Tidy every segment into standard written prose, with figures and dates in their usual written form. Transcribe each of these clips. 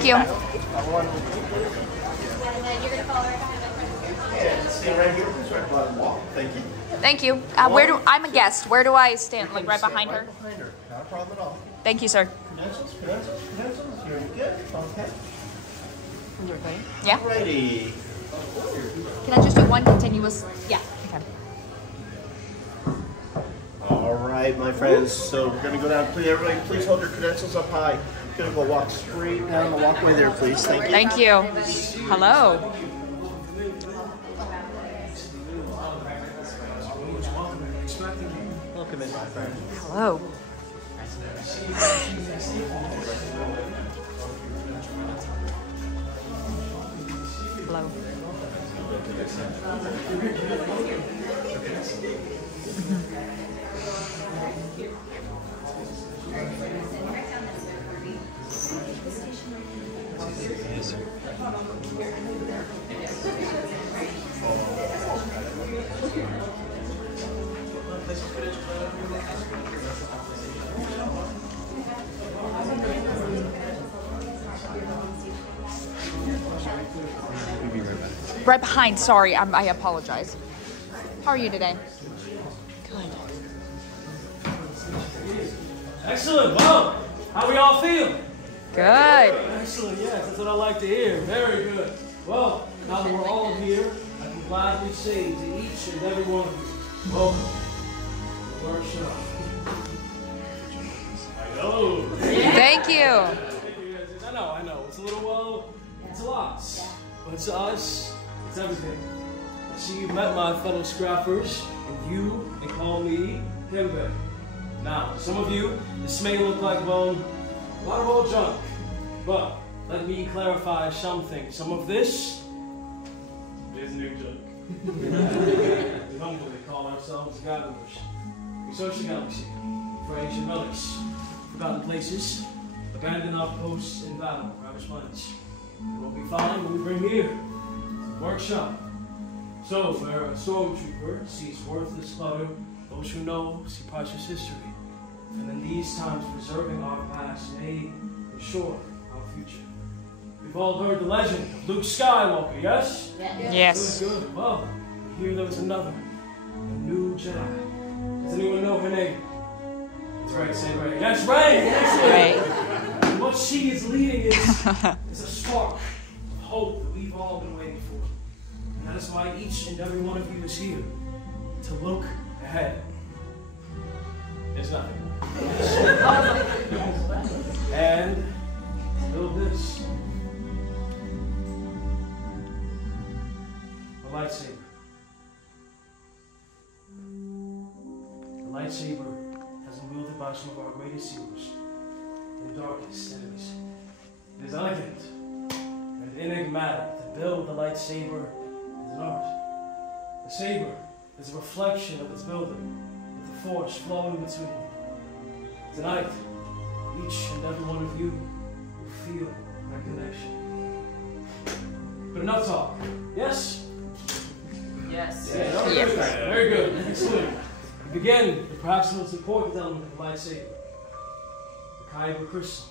Thank you. Stay right here, please, right by the wall. Thank you. Thank you. I'm a guest. Where do I stand? Like right behind her? Right behind her. Not a problem at all. Thank you, sir. Credentials. You're good. Okay. You ready? Yeah. Ready. Can I just do one continuous? Yeah. Okay. All right, my friends. So we're going to go down. Please, everybody, please hold your credentials up high. You're going to go walk straight down the walkway there, please. Thank you. Thank you. Hello. Welcome in, my friend. Hello. Hello. Right behind. Sorry, I apologize. How are you today? Good. Excellent. Well, how we all feel? Good. Excellent. Yes, that's what I like to hear. Very good. Well, now that we're all here, I can gladly say to each and every one of you, welcome to the workshop. I know. Thank you. I know. It's a little, it's a lot. But to us, it's everything. I see you met my fellow scrappers, and you can call me Kimbe. Now, to some of you, this may look like, well, a lot of old junk. But let me clarify something. Some of this is new junk. We humbly call ourselves gatherers. We search the galaxy for ancient relics, forgotten places, abandoned outposts in battle, ravaged planets. And what we find, what we bring here, is a workshop. So, where a stormtrooper sees worthless clutter, those who know see precious history. And in these times, preserving our past may ensure our future. We've all heard the legend of Luke Skywalker, yes? Yes. Good, good. Well, here there was another, a new Jedi. Does anyone know her name? That's right, say Rey. Yes, Rey! Right. And what she is leading is a spark of hope that we've all been waiting for. And that is why each and every one of you is here, to look ahead. There's nothing. And build this. A lightsaber. The lightsaber has been wielded by some of our greatest heroes and darkest enemies. It is elegant and enigmatic. To build the lightsaber is an art. The saber is a reflection of its building, with the force flowing between them. Tonight, each and every one of you will feel that connection. But enough talk. Yes? Yes. Yes. Very good. Excellent. We begin with perhaps the most important element of the lightsaber, the kyber crystal,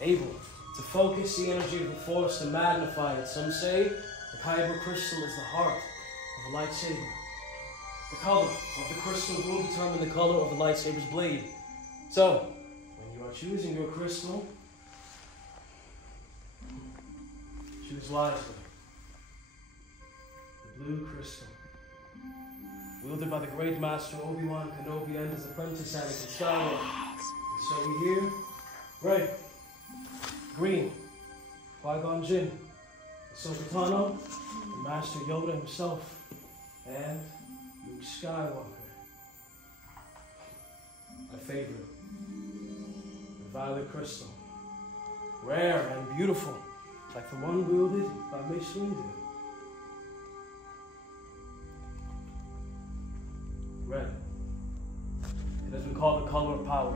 able to focus the energy of the force to magnify it. Some say the kyber crystal is the heart of a lightsaber. The color of the crystal will determine the color of the lightsaber's blade. So, when you are choosing your crystal, choose wisely. The blue crystal, wielded by the great master Obi-Wan Kenobi and his apprentice Anakin Skywalker. And so we hear red, green, Qui-Gon Jinn, Ahsoka Tano, and Master Yoda himself, and Luke Skywalker. My favorite, the violet crystal, rare and beautiful, like the one wielded by Mace Windu. Red. It has been called the color of power.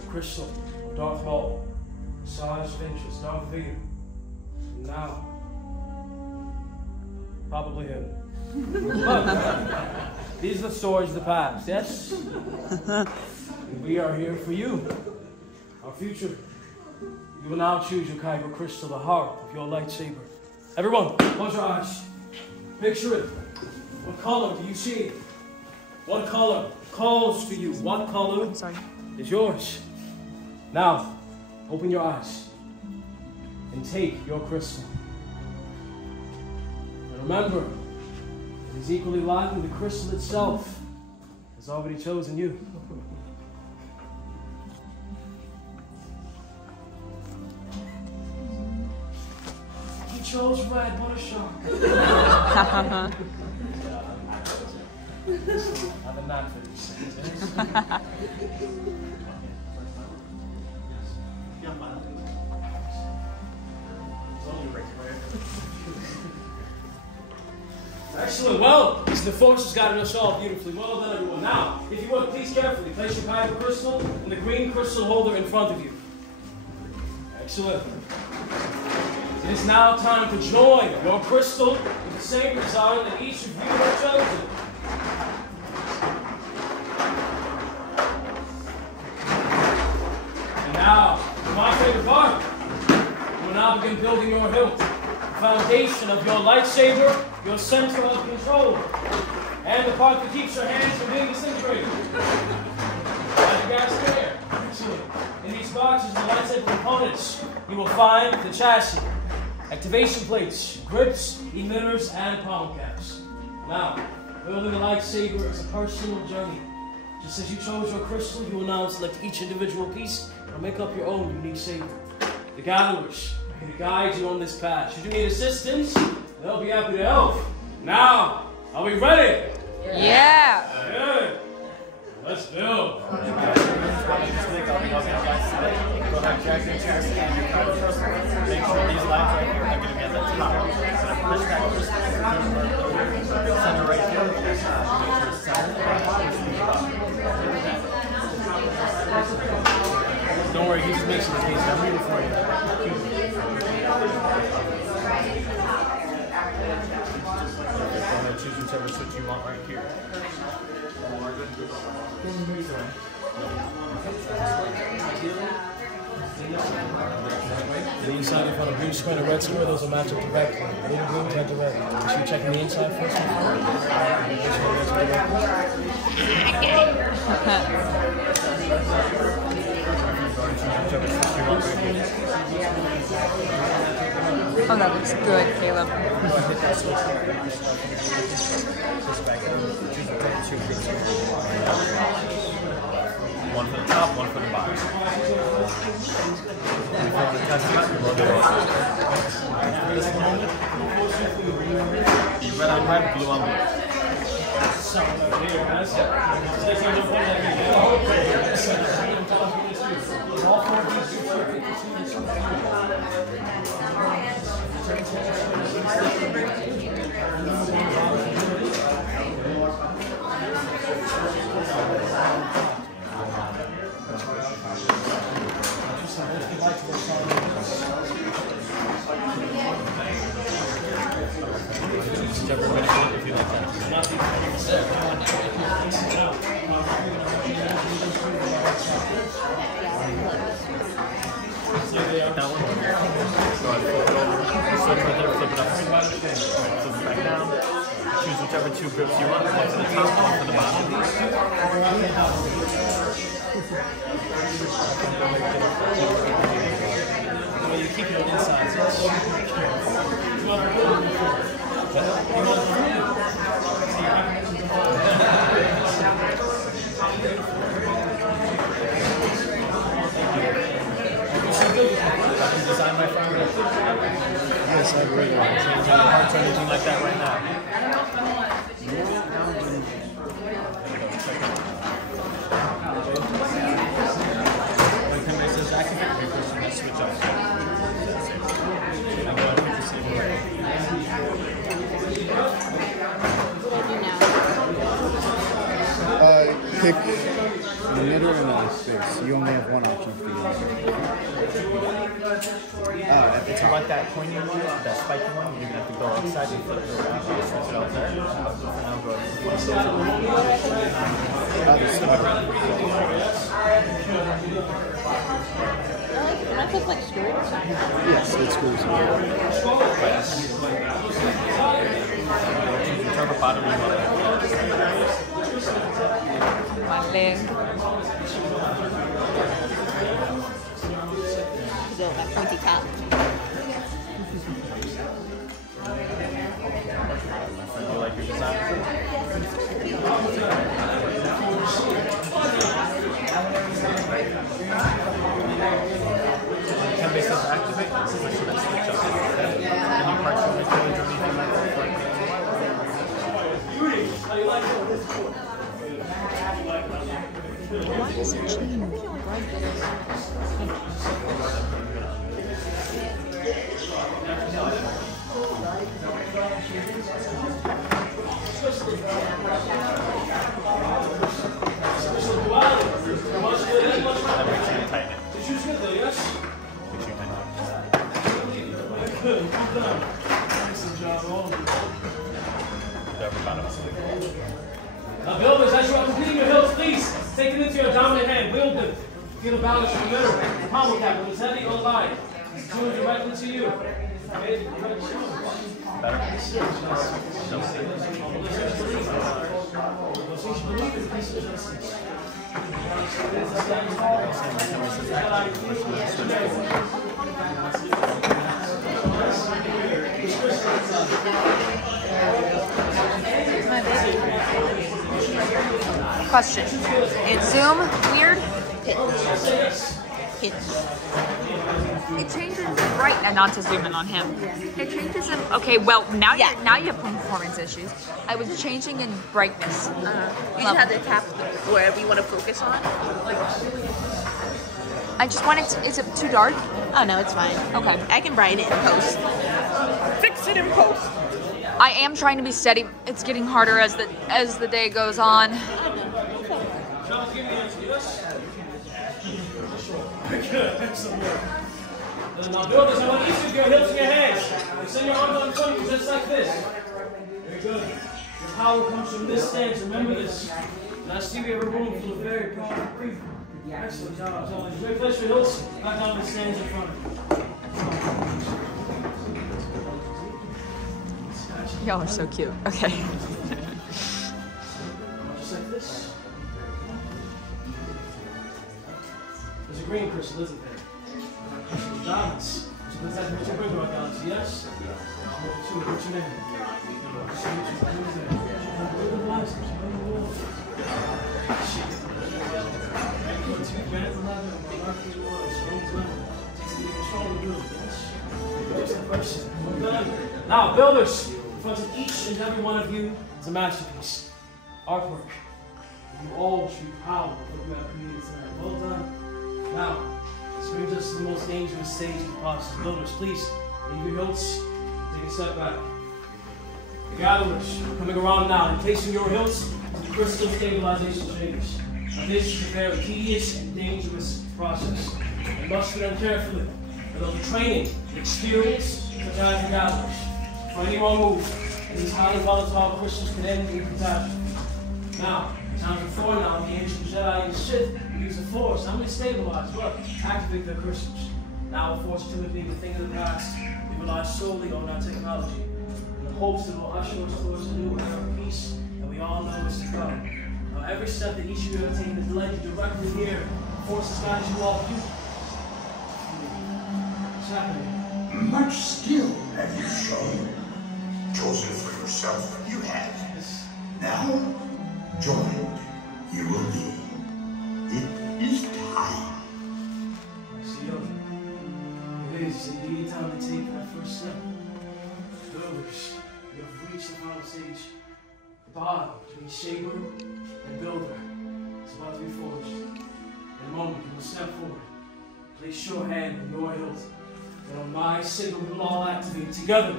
The crystal of Darth Maul, Asajj Ventress, Darth Vader, and now, probably him. But these are the stories of the past, yes? And we are here for you, our future. You will now choose your kyber crystal, the heart of your lightsaber. Everyone, close your eyes. Picture it. What color do you see? What color calls to you? What color is yours? Now, open your eyes and take your crystal. And remember, it is equally likely the crystal itself has already chosen you. He chose red, what a shock. I'm a knack for these things, yes? Excellent. Well, the Force has guided us all beautifully. Well done, everyone. Now, if you would, please carefully place your kyber crystal in the green crystal holder in front of you. Excellent. It is now time to join your crystal with the same design that each of you have chosen. And now, my favorite part, we will now begin building your hilt, the foundation of your lightsaber, your center of control, and the part that keeps your hands from being disintegrated. As you guys there, excellent. In these boxes, the lightsaber components, you will find the chassis, activation plates, grips, emitters, and palm caps. Now, building a lightsaber is a personal journey. Just as you chose your crystal, you will now select each individual piece and make up your own unique saber. The gatherers are here to guide you on this path. Should you need assistance, they'll be happy to help. Now, are we ready? Yeah. Good. Let's build. Go ahead, check your chairs and your kyber crystal. Make sure these lines right here are going to be at the top. So push that crystal center right here. Make sure it's center. Don't worry, he just makes it easy. I'm reading for you. Choose whichever switch you want right here. The inside in front of blue square and red square, those will match up directly. Little blue, red to red. Should we check the inside first? Oh, that looks good, Caleb. One for the top, one for the bottom. Red on red, blue on blue. That one. Go ahead, flip it over. Switch right there, flip it up. Flip it back down. Choose whichever two grips you want. One for the top, one for the bottom. Well, you keep it inside. Design my phone. Yes, I agree. Changing parts or anything like that right now. When Kimberly says activate, your person has switch up. I go ahead and hit the same way. Pick an emitter and a space. You only have one option for you. If you want that pointy one, that spiky one, you're going to have to go outside and flip it around. Switch it outside. For now, go ahead. Am I supposed to like screw it? Yes, it screws. Turn the bottom of My leg. Go that pointy top. you like your design? Can they still activate? This is like sort of switch up. Any parts of the code or anything like that? Why does it change? Now, builders, as you are completing your hills, please take it into your dominant hand. Wield them. Feel the balance in the middle. The pommel cap is heavy or light. It's tuned directly to you. Question. Is Zoom weird? Pitch. It changes right now, not to zoom in on him. It changes in. Okay, well now Yeah. now you have performance issues. I was changing in brightness. You just have to tap wherever you want to focus on. I just wanted to. Is it too dark? Oh no, it's fine. Okay. I can brighten it in post. Fix it in post. I am trying to be steady. It's getting harder as the day goes on. Now, builders, I want each of your hips in your hands. Extend your arms on front of you just like this. Very good. Your power comes from this stance. Remember this. And I see we have a room full of very powerful people. Excellent job, John. Very place your hills. Back down the stands in front of you. Y'all are so cute. Okay. Just like this. There's a green crystal, isn't there? Crystal diamonds. So let's have Richard bring about diamonds, yes? What's your name? Now, builders, in front of each and every one of you is a masterpiece. Artwork. You all should be proud of what you have created tonight. Well done. Now, this brings us to the most dangerous stage of the process. Builders, please, leave your hilts, take a step back. The gatherers coming around now and placing your hilts in the crystal stabilization chambers. Now, this is a very tedious and dangerous process. It must be done carefully. Without the training and experience such as the gatherers. For any wrong move, these highly volatile crystals can end in catastrophe. Now, time before now, the ancient Jedi and Sith use the Force. I'm going to stabilize, but activate their crystals. Now, the Force truly being a thing of the past, we rely solely on our technology in the hopes that it will usher us towards a new era of peace that we all know is to come. Now, every step that each of you have taken has led you directly here. The Force has guided you all beautifully. What's happening? Much skill have you shown. Chosen for yourself, you have. Now, joined, you will be. It is time. See you. It is indeed time to take that first step. Builders, you have reached the final stage. The bond between shaper and builder is about to be forged. In a moment, you will step forward. Place your hand on your hilt. And on my signal, we will all activate together.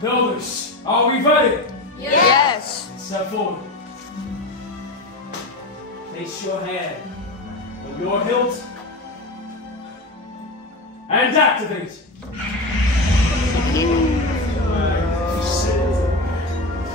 Builders, are we ready? Yes. Step forward. Place your hand on your hilt and activate.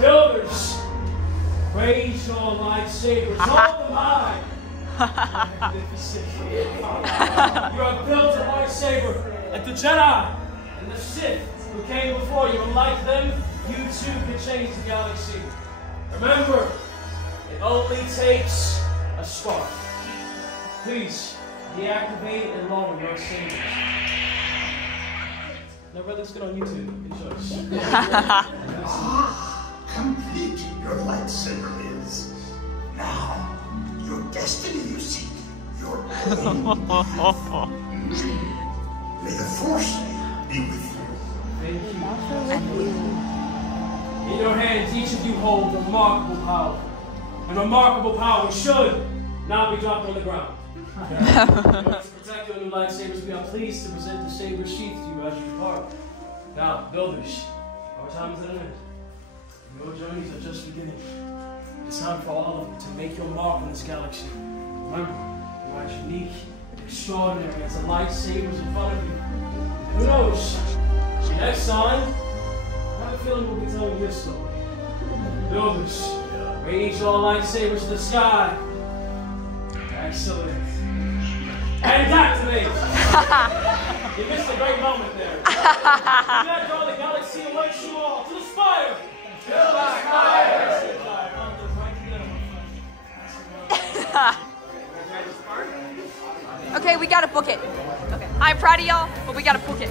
Builders, raise your lightsabers, hold them high. You are built a lightsaber like the Jedi and the Sith who came before you, and like them, you too can change the galaxy. Remember, it only takes a spark. Please, deactivate and lower your sabers. Now, brother, let's get on YouTube. Enjoy. Complete your lightsaber is. Now, your destiny you seek, your own path. May the Force be with you. Thank you. In your hands, each of you hold remarkable power. And remarkable power should not be dropped on the ground. In order to protect your new lightsabers, we are pleased to present the saber sheath to you as you depart. Now, builders, our time is at an end. Your journeys are just beginning. It's time for all of you to make your mark on this galaxy. Remember, you are unique and extraordinary as the lightsabers in front of you. Who knows? Next time, I have a feeling we'll be telling your story. Builders, raise your lightsabers to the sky. Excellent. And activate! You missed a great moment there. Connect all the galaxy awaits you all to the spire! To the spire! Okay, we gotta book it. Okay. I'm proud of y'all, but we gotta book it.